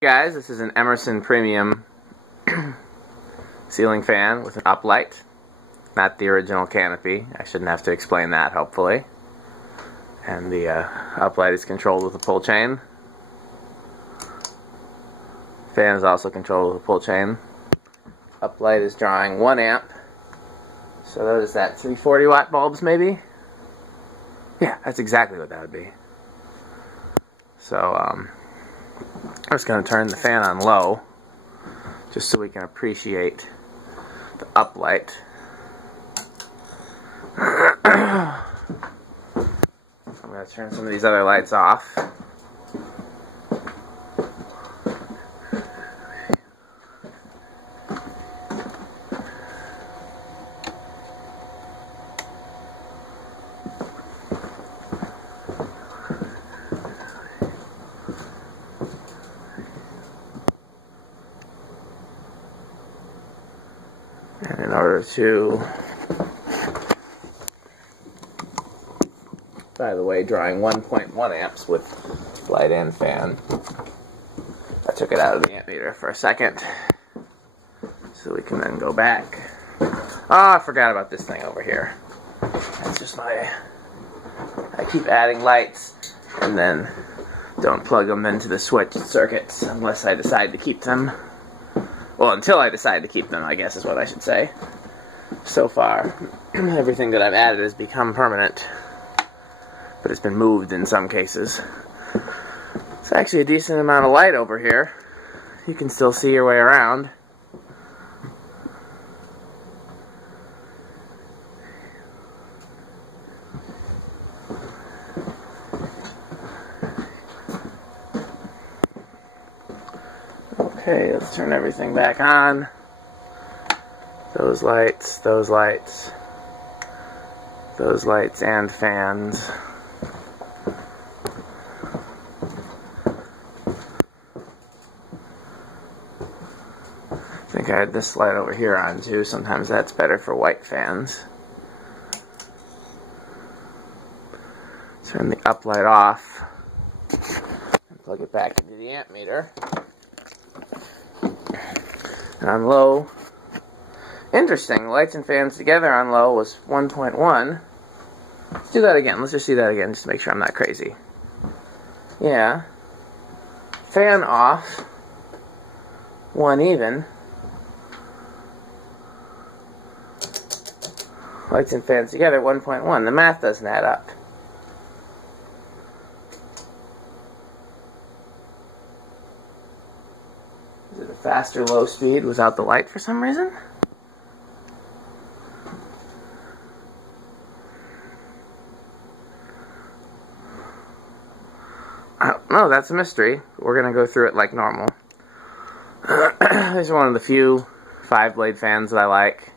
Guys, this is an Emerson Premium Ceiling Fan with an Uplight, not the original canopy. I shouldn't have to explain that, hopefully. And the Uplight is controlled with a pull chain. Fan is also controlled with a pull chain. Uplight is drawing 1 amp. So what is that, 340 watt bulbs maybe? Yeah, that's exactly what that would be. So, I'm just going to turn the fan on low, just so we can appreciate the Uplight. I'm going to turn some of these other lights off. And in order to, by the way, drawing 1.1 amps with light and fan. I took it out of the amp meter for a second, so we can then go back. Oh, I forgot about this thing over here. That's just I keep adding lights and then don't plug them into the switch circuits unless I decide to keep them. Well, until I decide to keep them, I guess is what I should say. So far, everything that I've added has become permanent, but it's been moved in some cases. It's actually a decent amount of light over here. You can still see your way around. Okay, let's turn everything back on. Those lights, those lights, those lights and fans. I think I had this light over here on too. Sometimes that's better for white fans. Turn the Uplight off and plug it back into the amp meter. And on low, interesting, lights and fans together on low was 1.1. Let's do that again. Let's just do that again just to make sure I'm not crazy. Yeah. Fan off, 1 even. Lights and fans together, 1.1. The math doesn't add up. Is it a faster low speed without the light for some reason? I don't know, that's a mystery. We're going to go through it like normal. These are one of the few 5-blade fans that I like.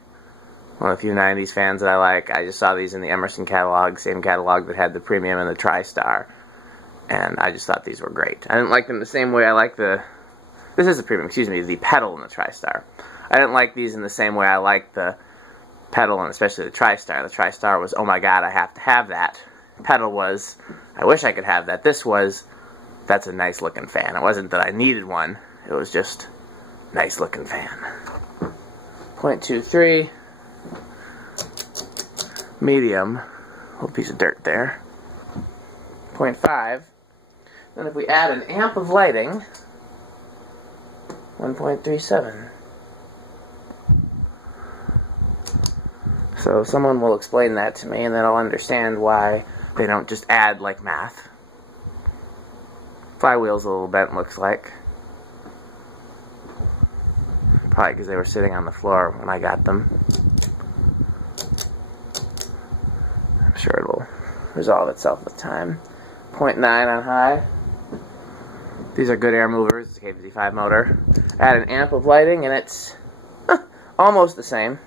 One of the few 90s fans that I like. I just saw these in the Emerson catalog, same catalog that had the Premium and the TriStar. And I just thought these were great. I didn't like them the same way I like the... This is the Premium, excuse me, the pedal and the TriStar. I didn't like these in the same way I like the pedal and especially the TriStar. The TriStar was, oh my god, I have to have that. Pedal was, I wish I could have that. This was, that's a nice looking fan. It wasn't that I needed one, it was just nice looking fan. 0.23, medium, little piece of dirt there. 0.5, then if we add an amp of lighting, 1.37. So someone will explain that to me and then I'll understand why they don't just add like math. Flywheel's a little bent, looks like. Probably because they were sitting on the floor when I got them. I'm sure it will resolve itself with time. 0.9 on high. These are good air movers. It's a K55 motor. Add an amp of lighting and it's almost the same.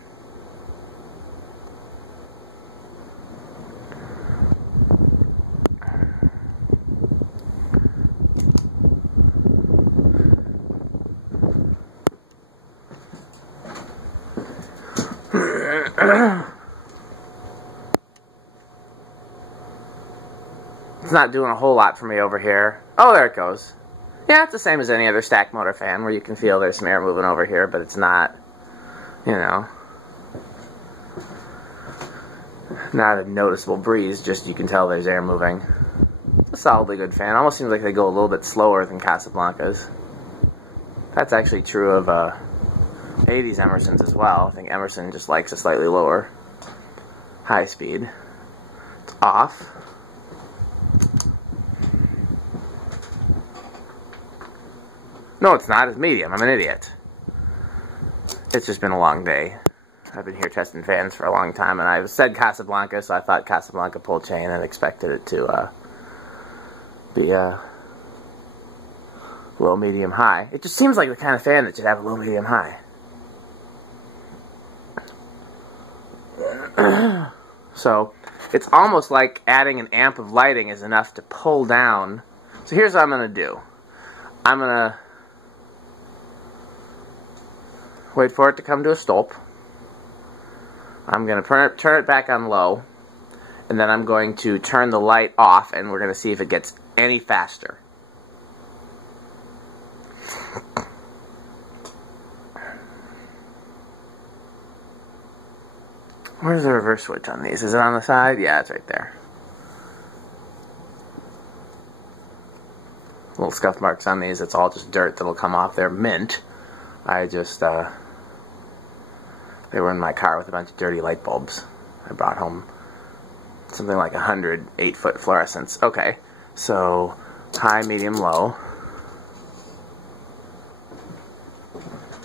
It's not doing a whole lot for me over here. Oh, there it goes. Yeah, it's the same as any other stack motor fan where you can feel there's some air moving over here, but it's not, you know, not a noticeable breeze, just you can tell there's air moving. It's a solidly good fan. Almost seems like they go a little bit slower than Casablanca's. That's actually true of 80s Emersons as well. I think Emerson just likes a slightly lower high speed. It's off. No, it's not. It's medium. I'm an idiot. It's just been a long day. I've been here testing fans for a long time, and I said Casablanca, so I thought Casablanca pull chain and expected it to be a low, medium, high. It just seems like the kind of fan that should have a low, medium, high. So, it's almost like adding an amp of lighting is enough to pull down. So here's what I'm going to do. I'm going to wait for it to come to a stop. I'm going to turn it back on low, and then I'm going to turn the light off, and we're going to see if it gets any faster. Where's the reverse switch on these? Is it on the side? Yeah, it's right there. Little scuff marks on these. It's all just dirt that'll come off. They're mint. I just, they were in my car with a bunch of dirty light bulbs. I brought home something like 100 8-foot fluorescents. Okay, so high, medium, low.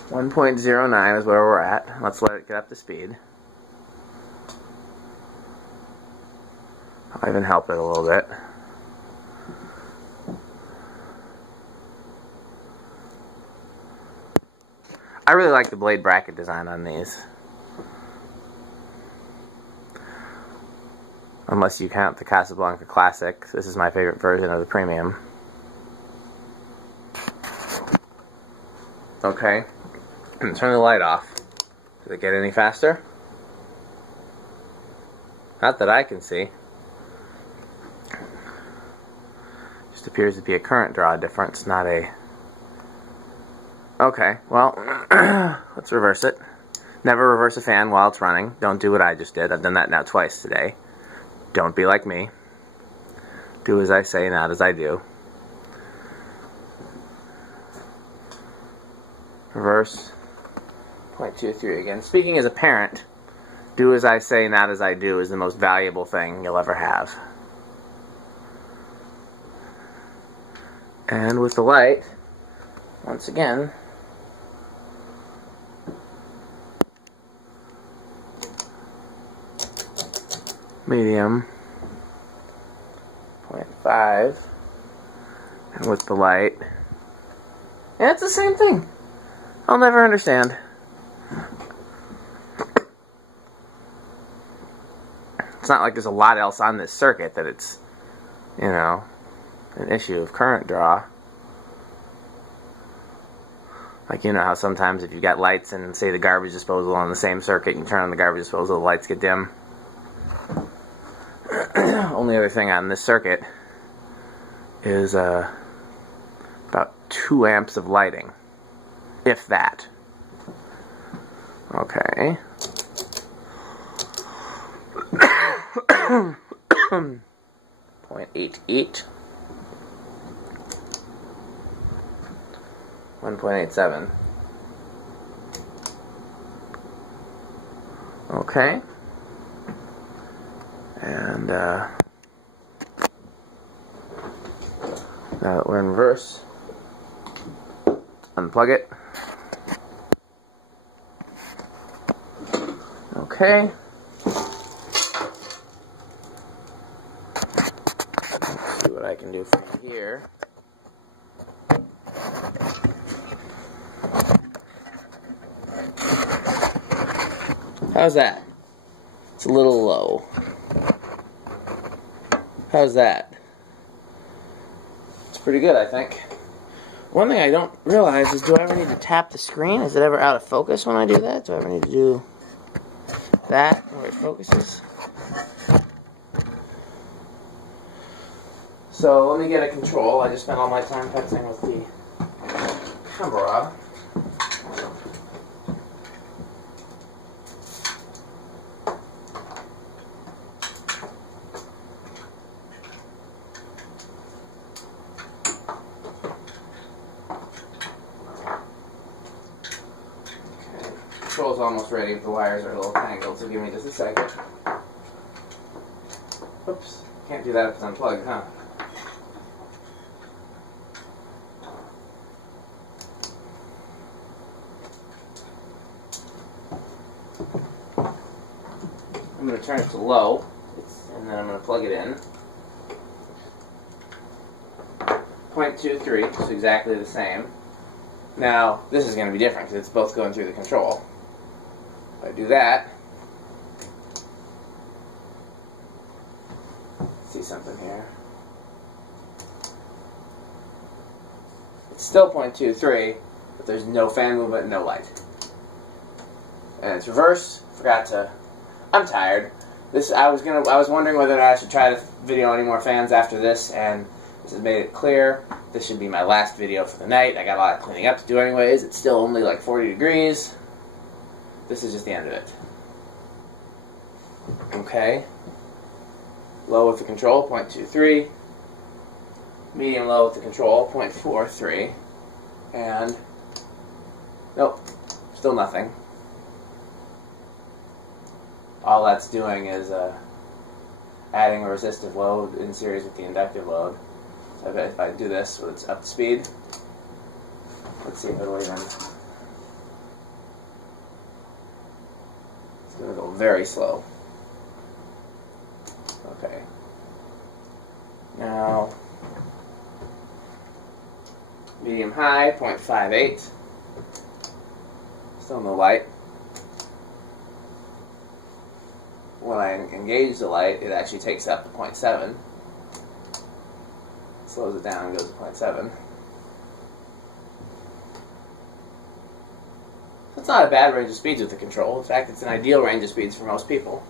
1.09 is where we're at. Let's let it get up to speed. I'll even help it a little bit. I really like the blade bracket design on these. Unless you count the Casablanca Classic. This is my favorite version of the Premium. Okay. Turn the light off. Does it get any faster? Not that I can see. Just appears to be a current draw difference, not a... Okay, well, let's reverse it. Never reverse a fan while it's running. Don't do what I just did. I've done that now twice today. Don't be like me. Do as I say, not as I do. Reverse. 0.23 again. Speaking as a parent, do as I say, not as I do is the most valuable thing you'll ever have. And with the light, once again, medium, 0.5, and with the light, yeah, it's the same thing. I'll never understand. It's not like there's a lot else on this circuit that it's, you know, an issue of current draw. Like, you know how sometimes if you've got lights and say the garbage disposal on the same circuit, you turn on the garbage disposal, the lights get dim. Only other thing on this circuit is about 2 amps of lighting, if that. Okay. 0.88. 1.87. Okay. And now that we're in reverse, unplug it. Okay. Let's see what I can do from here. How's that? It's a little low. How's that? It's pretty good, I think. One thing I don't realize is, do I ever need to tap the screen? Is it ever out of focus when I do that? Do I ever need to do that where it focuses? So let me get a control. I just spent all my time fencing with the Rob. Control's almost ready, but the wires are a little tangled, so give me just a second. Oops, can't do that if it's unplugged, huh? I'm going to turn it to low, and then I'm going to plug it in. 0.23, so exactly the same. Now, this is going to be different because it's both going through the control. If I do that, let's see something here. It's still 0.23, but there's no fan movement, no light. And it's reverse. Forgot to. I'm tired. I was wondering whether or not I should try to video any more fans after this, and this has made it clear. This should be my last video for the night. I got a lot of cleaning up to do anyways. It's still only like 40 degrees. This is just the end of it. Okay. Low with the control, 0.23. Medium low with the control, 0.43. And, nope, still nothing. All that's doing is adding a resistive load in series with the inductive load. So if I do this, so it's up to speed. Let's see if it'll even. It's going to go very slow. Okay. Now, medium high, 0.58. Still no light. When I engage the light, it actually takes up to 0.7. Slows it down and goes to 0.7. So it's not a bad range of speeds with the control. In fact, it's an ideal range of speeds for most people.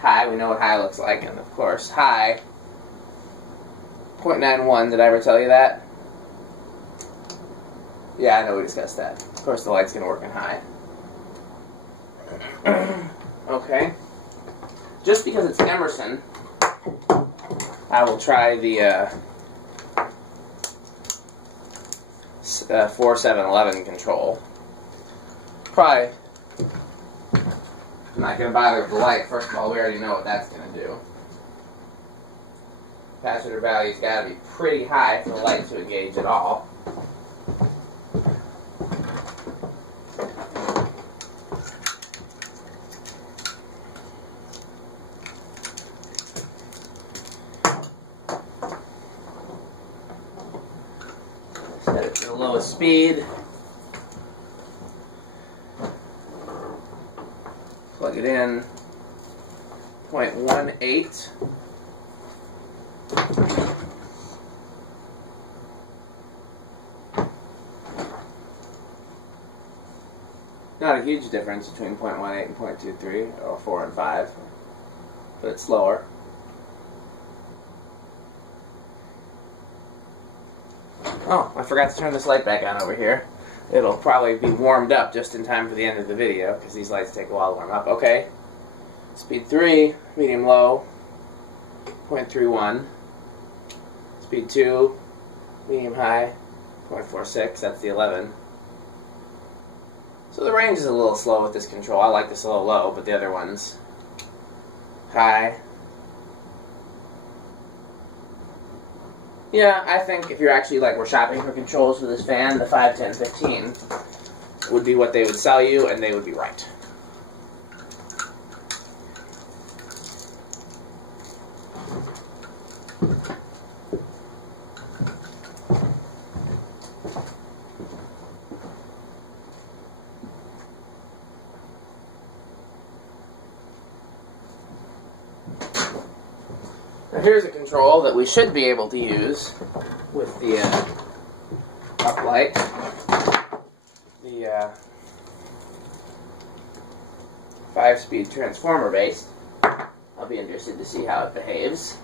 High, we know what high looks like, and of course, high, 0.91, did I ever tell you that? Yeah, I know we discussed that. Of course, the light's going to work in high. Okay. Just because it's Emerson, I will try the 4711 control. Probably I'm not going to bother with the light. First of all, we already know what that's going to do. Capacitor value's got to be pretty high for the light to engage at all. Set it to the lowest speed. Plug it in. 0.18. Not a huge difference between 0.18 and 0.23, or 4 and 5, but it's slower. Oh, I forgot to turn this light back on over here. It'll probably be warmed up just in time for the end of the video, because these lights take a while to warm up. Okay. Speed 3, medium low, 0.31. Speed 2, medium high, 0.46. That's the 11. So the range is a little slow with this control. I like the slow low, but the other one's high. Yeah, I think if you're actually we're shopping for controls for this fan, the 5, 10, 15 would be what they would sell you, and they would be right. Now here's a control that we should be able to use with the Uplight, the 5-speed transformer based. I'll be interested to see how it behaves.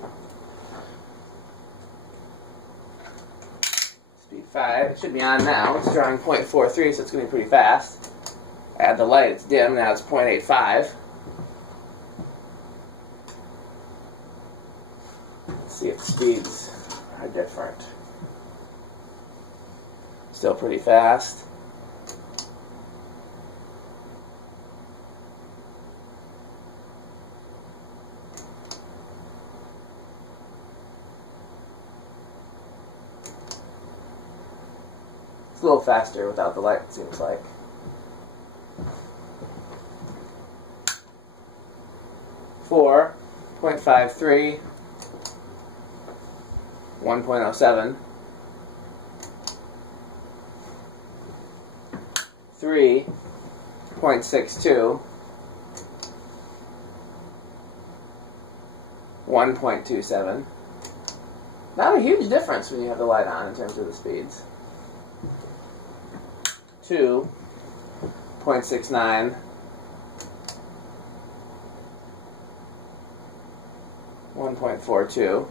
Speed 0.5. It should be on now. It's drawing 0.43, so it's going to be pretty fast. Add the light, it's dim. Now it's 0.85. Let's see if the speeds are different. Still pretty fast. It's a little faster without the light, it seems like. Four, 0.53, 1.07, 3, 0.62, 1.27. Not a huge difference when you have the light on in terms of the speeds. 2, 0.69, 1.42.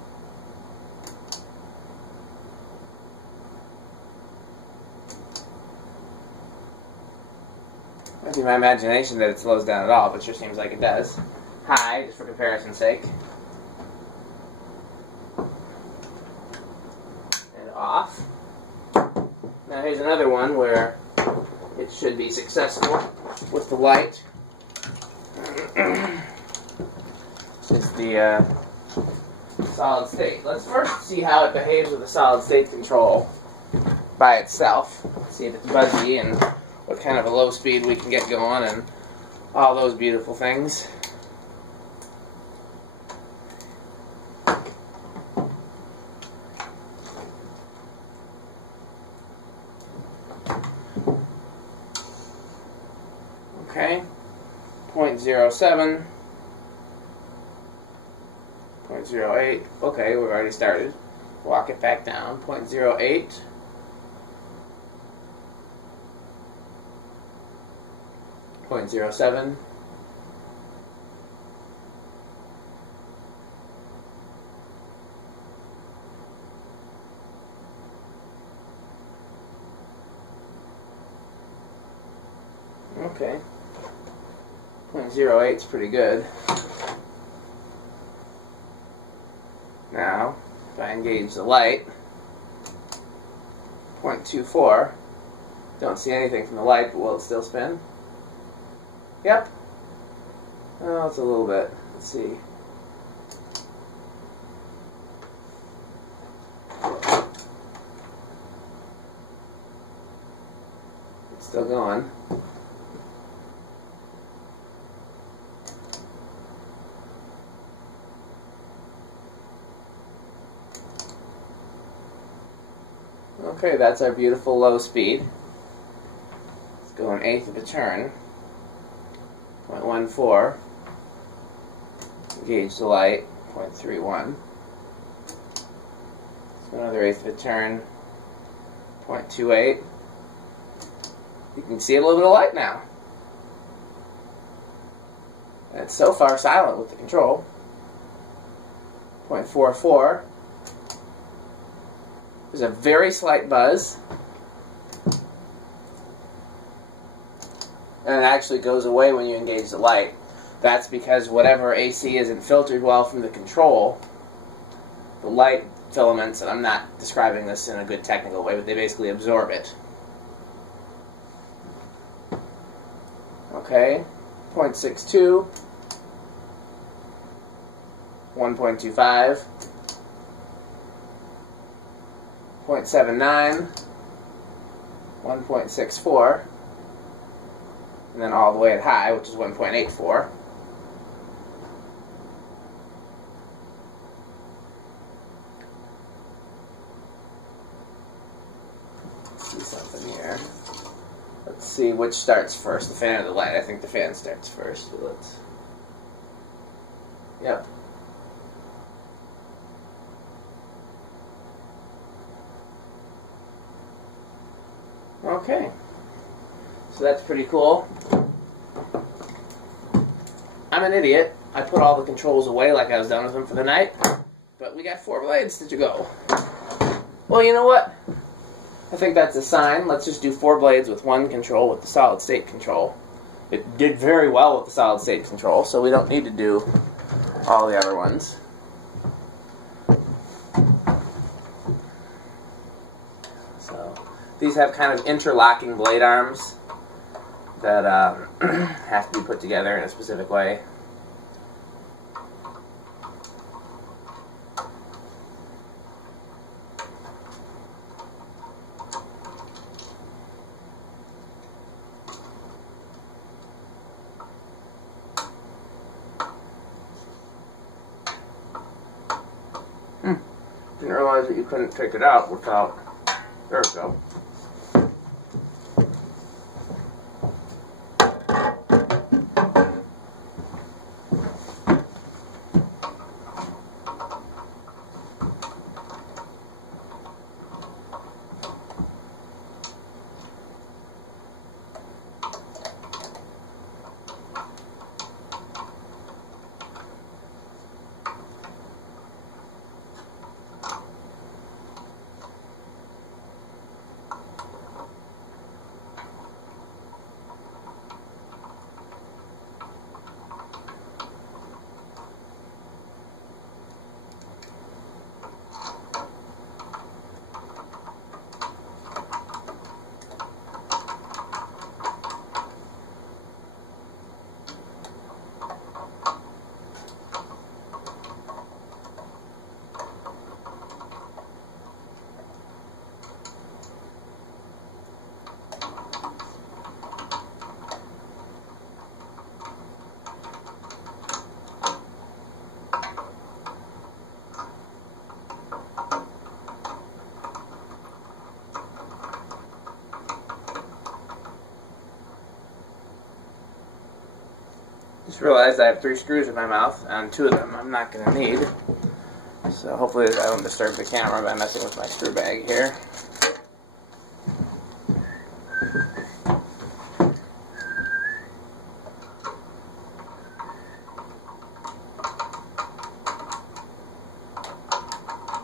Might be my imagination that it slows down at all, but it sure seems like it does. High, just for comparison's sake. And off. Now here's another one where it should be successful with the light. This is the solid state. Let's first see how it behaves with the solid state control by itself. See if it's buzzy and what kind of a low speed we can get going and all those beautiful things. Okay, 0.07, 0.08, okay, we've already started. Walk it back down, 0.08, 0.07, 0.08 is pretty good. Now, if I engage the light, 0.24, don't see anything from the light, but will it still spin? Yep. Oh, it's a little bit. Let's see. It's still going. Okay, that's our beautiful low speed. Let's go 1/8 of a turn. 0.14. Engage the light. 0.31. So another 1/8 of a turn. 0.28. You can see a little bit of light now. And it's so far silent with the control. 0.44. There's a very slight buzz. And it actually goes away when you engage the light. That's because whatever AC isn't filtered well from the control, the light filaments, and I'm not describing this in a good technical way, but they basically absorb it. Okay, 0.62, 1.25, 0.79, 1.64, and then all the way at high, which is 1.84. Let's see something here. Let's see which starts first, the fan or the light. I think the fan starts first. But let's. Yep. Okay, so that's pretty cool. I'm an idiot. I put all the controls away like I was done with them for the night, but we got 4 blades to go. Well, you know what? I think that's a sign. Let's just do 4 blades with one control with the solid state control. It did very well with the solid state control, so we don't need to do all the other ones. So these have kind of interlocking blade arms that have to be put together in a specific way. Didn't realize that you couldn't take it out without... There we go. Just realized I have 3 screws in my mouth, and 2 of them I'm not going to need. So hopefully I don't disturb the camera by messing with my screw bag here.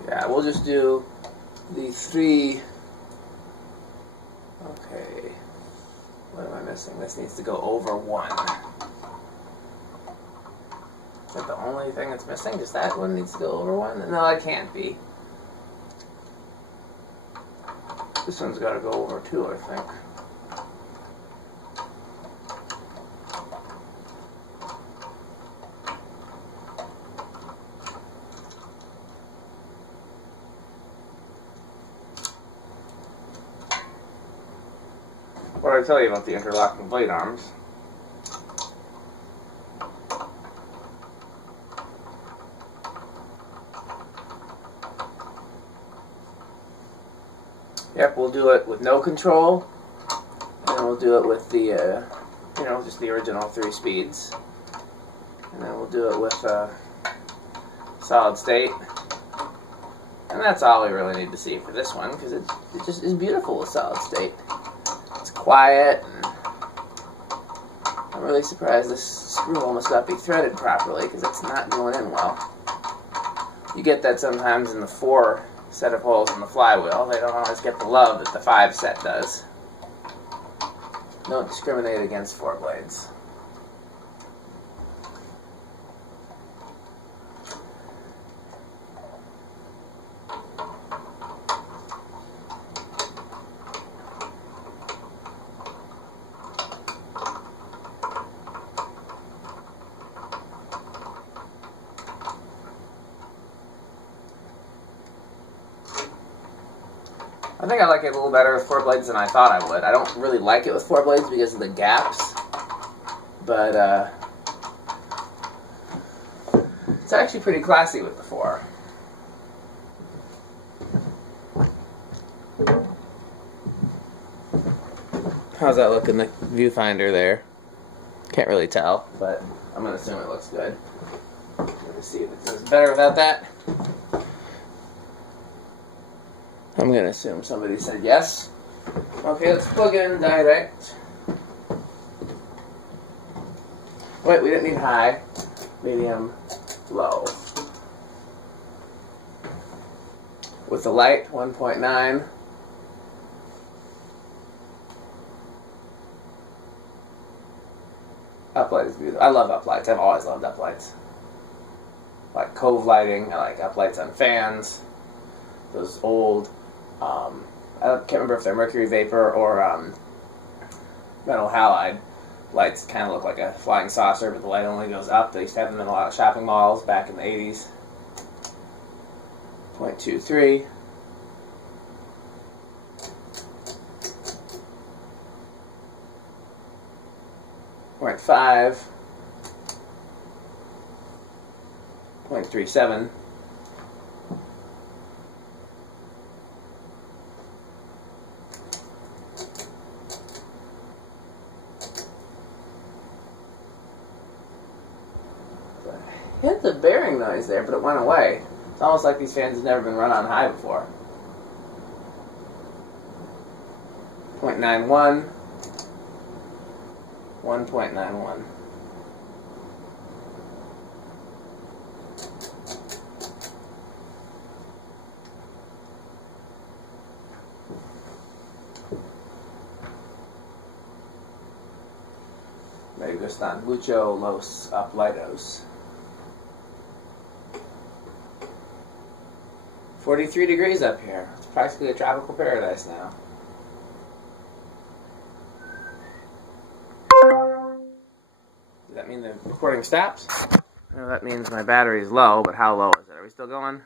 Yeah, we'll just do the 3... Okay. What am I missing? This needs to go over 1. Is that the only thing that's missing? Just that one needs to go over 1? No, it can't be. This one's got to go over 2, I think. What did I tell you about the interlocking blade arms? Yep, we'll do it with no control, and then we'll do it with the, you know, just the original 3 speeds. And then we'll do it with solid state. And that's all we really need to see for this one, because it just is beautiful with solid state. It's quiet, and I'm really surprised this screw almost got threaded properly, because it's not going in well. You get that sometimes in the 4 set of holes in the flywheel. They don't always get the love that the 5 set does. Don't discriminate against 4 blades. I think I like it a little better with 4 blades than I thought I would. I don't really like it with 4 blades because of the gaps, but it's actually pretty classy with the 4. How's that look in the viewfinder there? Can't really tell, but I'm going to assume it looks good. Let me see if it does better without that. I'm going to assume somebody said yes. Okay, let's plug in direct. Wait, we didn't need high. Medium, low. With the light, 1.9. Uplight is beautiful. I love Uplights. I've always loved Uplights. I like cove lighting. I like Uplights on fans. Those old, I can't remember if they're mercury vapor or metal halide lights. Kind of look like a flying saucer, but the light only goes up. They used to have them in a lot of shopping malls back in the 80s. 0.23. Point 5, 0.37, I hit the bearing noise there, but it went away. It's almost like these fans have never been run on high before. 0.91. 1.91. Me gustan mucho los Uplightos. 43 degrees up here. It's practically a tropical paradise now. Does that mean the recording stops? No, that means my battery is low, but how low is it? Are we still going?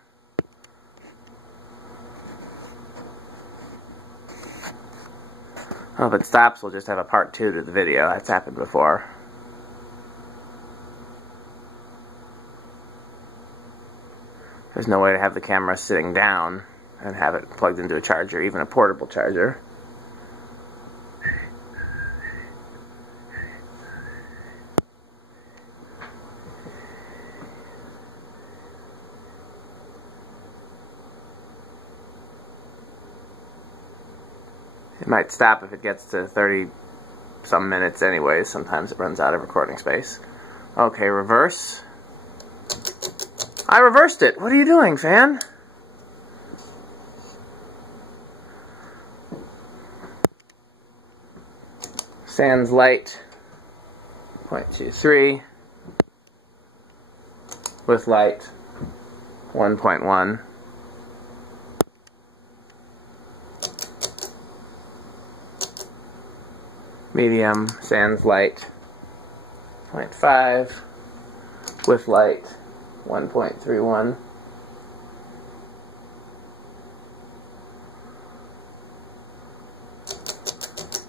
Oh, if it stops, we'll just have a part 2 to the video. That's happened before. There's no way to have the camera sitting down and have it plugged into a charger, even a portable charger. It might stop if it gets to 30-some minutes anyways. Sometimes it runs out of recording space. Okay, reverse. I reversed it! What are you doing, fan? Sans light, 0.23. With light, 1.1. Medium, sans light, 0.5. With light, 1.31.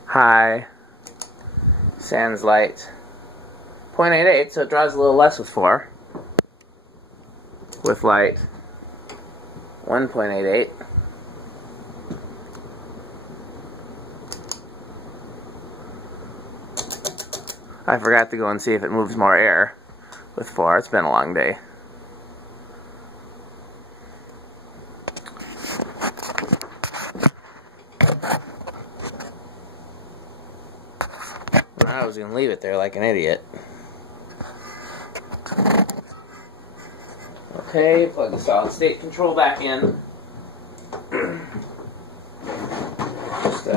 High, sans light, 0.88, so it draws a little less with 4. With light, 1.88. I forgot to go and see if it moves more air with 4. It's been a long day. I was going to leave it there like an idiot. Okay, plug the solid state control back in. Just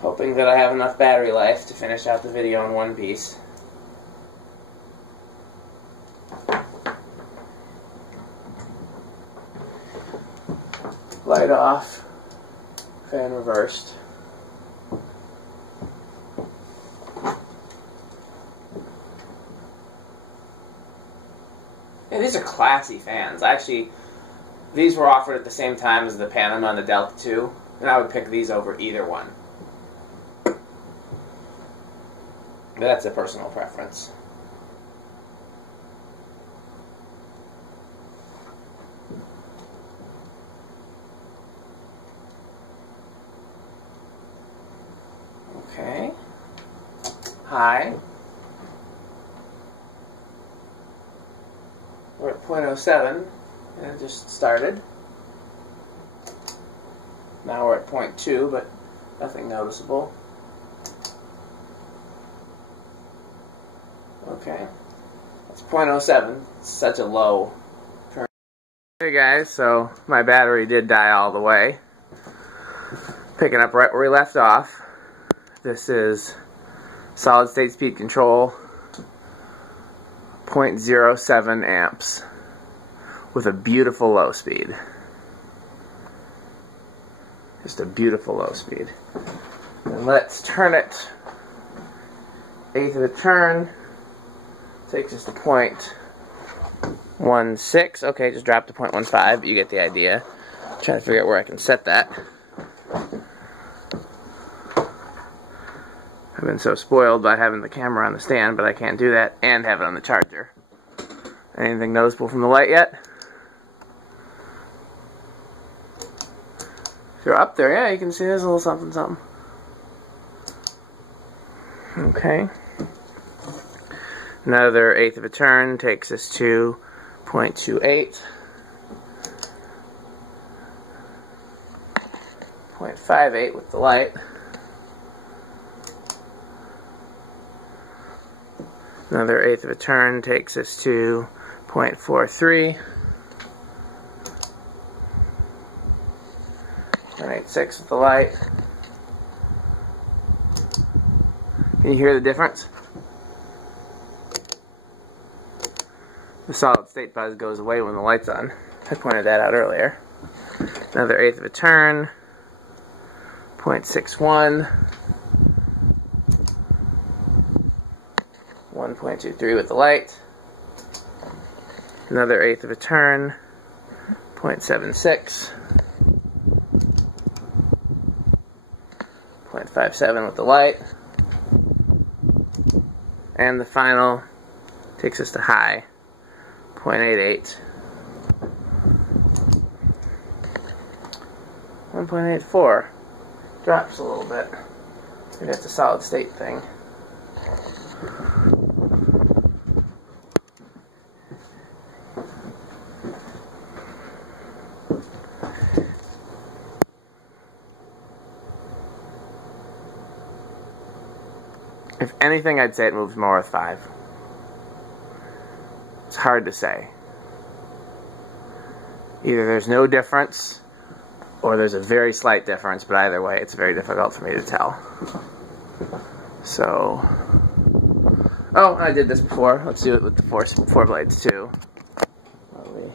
hoping that I have enough battery life to finish out the video in one piece. Light off, fan reversed. Yeah, these are classy fans. Actually, these were offered at the same time as the Panama and the Delta 2, and I would pick these over either one. That's a personal preference. Okay. High. We're at 0.07, and it just started. Now we're at 0.2, but nothing noticeable. Okay. That's 0.07. It's such a low turn. Hey guys, so my battery did die all the way. Picking up right where we left off. This is Solid state speed control, 0.07 amps with a beautiful low speed. Just a beautiful low speed. And let's turn it 1/8 of a turn. Takes us to 0.16. Okay, just drop to 0.15, but you get the idea. I'm trying to figure out where I can set that. I've been so spoiled by having the camera on the stand, but I can't do that and have it on the charger. Anything noticeable from the light yet? If you're up there, yeah, you can see there's a little something, something. Okay. Another 1/8 of a turn takes us to 0.28. 0.58 with the light. Another 1/8 of a turn takes us to 0.43. 0.86 with the light. Can you hear the difference? The solid state buzz goes away when the light's on. I pointed that out earlier. Another 1/8 of a turn. 0.61. 1.23 with the light. Another 1/8 of a turn. 0.76. 0.57 with the light. And the final takes us to high. 0.88. 1.84. Drops a little bit. Maybe that's a solid state thing. If anything, I'd say it moves more with 5. It's hard to say. Either there's no difference, or there's a very slight difference, but either way, it's very difficult for me to tell. So, oh, I did this before. Let's do it with the four blades too. Slowly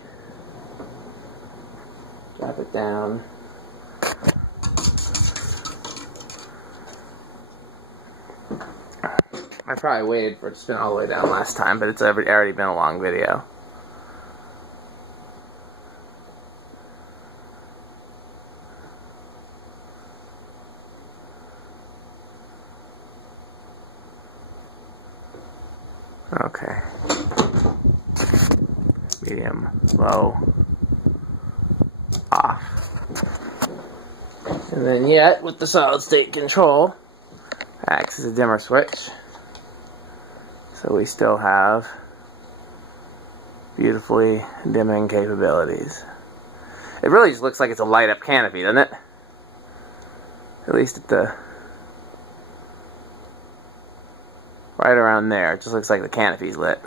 drop it down. I probably waited for it to spin all the way down last time, but it's already been a long video. Okay. Medium, low, off. And then yet, with the solid state control, acts as a dimmer switch. So we still have beautifully dimming capabilities. It really just looks like it's a light up canopy, doesn't it? At least at the right around there, it just looks like the canopy's lit.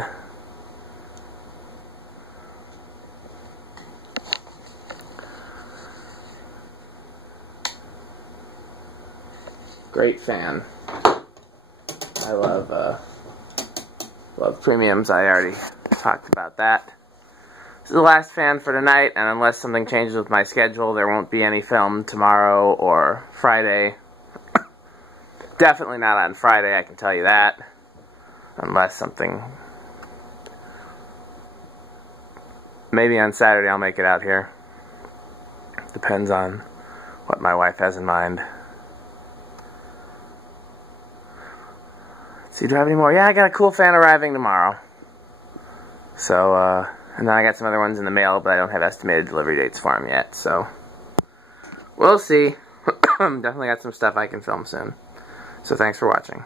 Great fan. I love premiums. I already talked about that. This is the last fan for tonight, and unless something changes with my schedule, there won't be any film tomorrow or Friday. Definitely not on Friday, I can tell you that. Unless something... Maybe on Saturday I'll make it out here. Depends on what my wife has in mind. Let's see, do I have any more? Yeah, I got a cool fan arriving tomorrow. So, and then I got some other ones in the mail, but I don't have estimated delivery dates for them yet, so we'll see. Definitely got some stuff I can film soon. So thanks for watching.